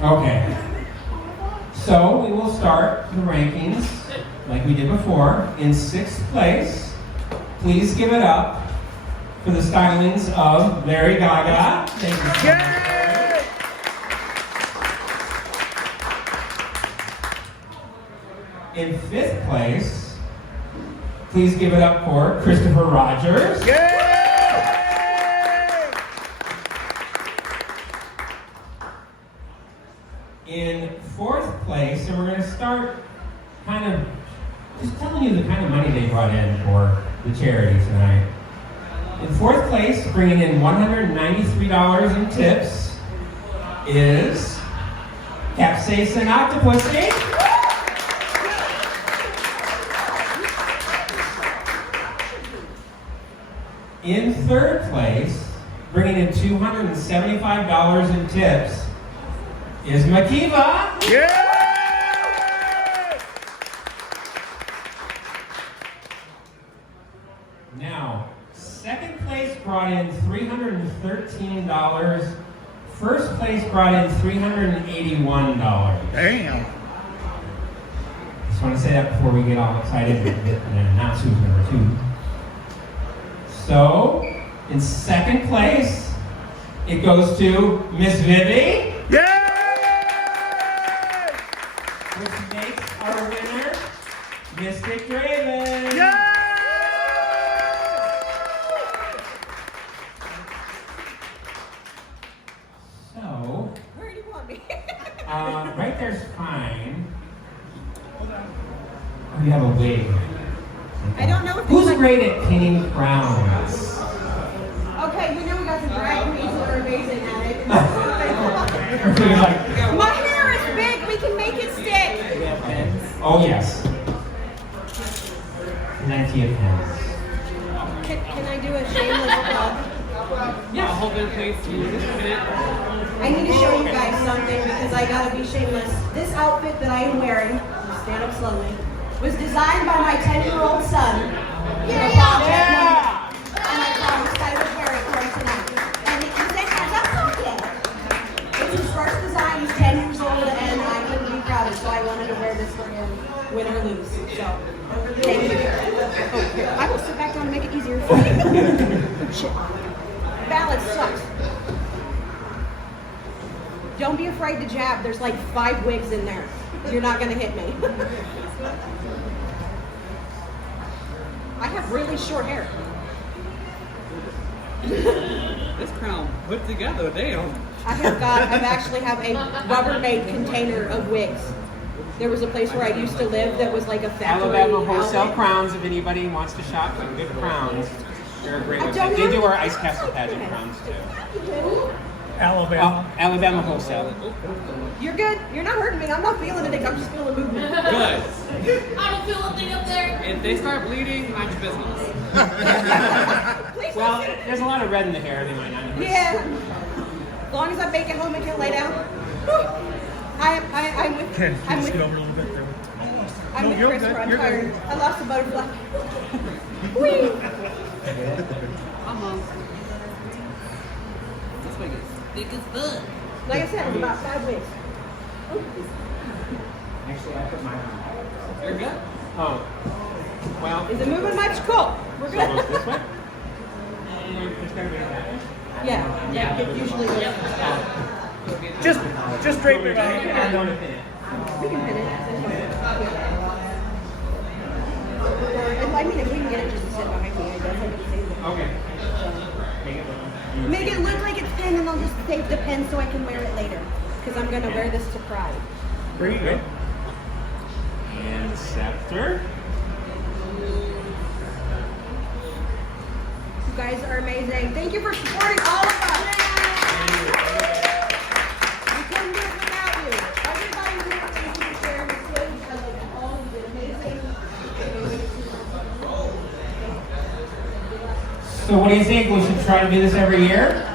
Okay. So we will start the rankings like we did before. In 6th place, please give it up for the stylings of Larry Gaga. Thank you so much. In 5th place, please give it up for Christopher Rogers. Yay! In 4th place, and we're going to start kind of just telling you the kind of money they brought in for the charity tonight. In 4th place, bringing in $193 in tips, is Capsaicin Octopussy. In 3rd place, bringing in $275 in tips, is Makiva. Yeah! Now, 2nd place brought in $313. 1st place brought in $381. Damn. Just want to say that before we get all excited and announce who's number 2. So, in 2nd place, it goes to Miss Vivi. Yay! Which makes our winner Mystic Draven. Yay! So, Where do you want me? right there's fine. Oh, you have a wig. I don't know if Who's like, great at pinning crowns? okay, we know we got some drag queens who are amazing at it. Everybody's like, My hair is big, we can make it stick. oh yes. Plenty of pens. Can I do a shameless plug? Yeah, hold it in place. Just a minute. I need to show you guys something because I gotta be shameless. This outfit that I am wearing, stand up slowly, was designed by my 10-year-old son. Yeah, yeah. And I promised I would wear it for him tonight. And he said, that's okay. It's his first design, he's 10 years old, and I couldn't be prouder, so I wanted to wear this for him, win or lose. So, thank you. Oh, here, I will sit back down to make it easier for you. Shit. Balance sucks. Don't be afraid to jab. There's like 5 wigs in there. You're not gonna hit me. I have really short hair. This crown put together, damn. I actually have a Rubbermaid container of wigs. There was a place where I used to live that was like a factory. Alabama Wholesale outlet. Crowns, if anybody wants to shop for good crowns. They're a great I website. don't They know. do our Ice Castle pageant crowns too. Alabama. Alabama Wholesale. You're good. You're not hurting me. I'm not feeling anything. I'm just feeling movement. Good. I don't feel a thing up there. If they start bleeding, mind your business. Please Well, don't say- there's a lot of red in the hair. They might not notice. Yeah. As long as I make it home and can lay down. I'm with. Ken, I'm just with. get over a little bit there. I'm No, with you're Christopher. good, I'm you're tired. good. I lost a butterfly. Whee! Almost. This wig is thick as fuck. Like I said, it's about 5 weeks. Actually, I put mine on. You're good. Oh. Well, Is it moving much? Cool. We're so it goes good. this way? It's gotta be that way? Yeah. It usually goes. Just drape it right I here. want to pin it. We can pin it. I mean, if we can get it just to sit behind me, I definitely can save it. Okay. Make it look. Make it look like it's thin, and I'll just save the pen so I can wear it later. Because I'm gonna wear this to Pride. Very good. And scepter. You guys are amazing. Thank you for supporting all of us. We couldn't do it without you. Everybody who wants to share the stage, I like all of it. Amazing. So what do you think? We should try to do this every year?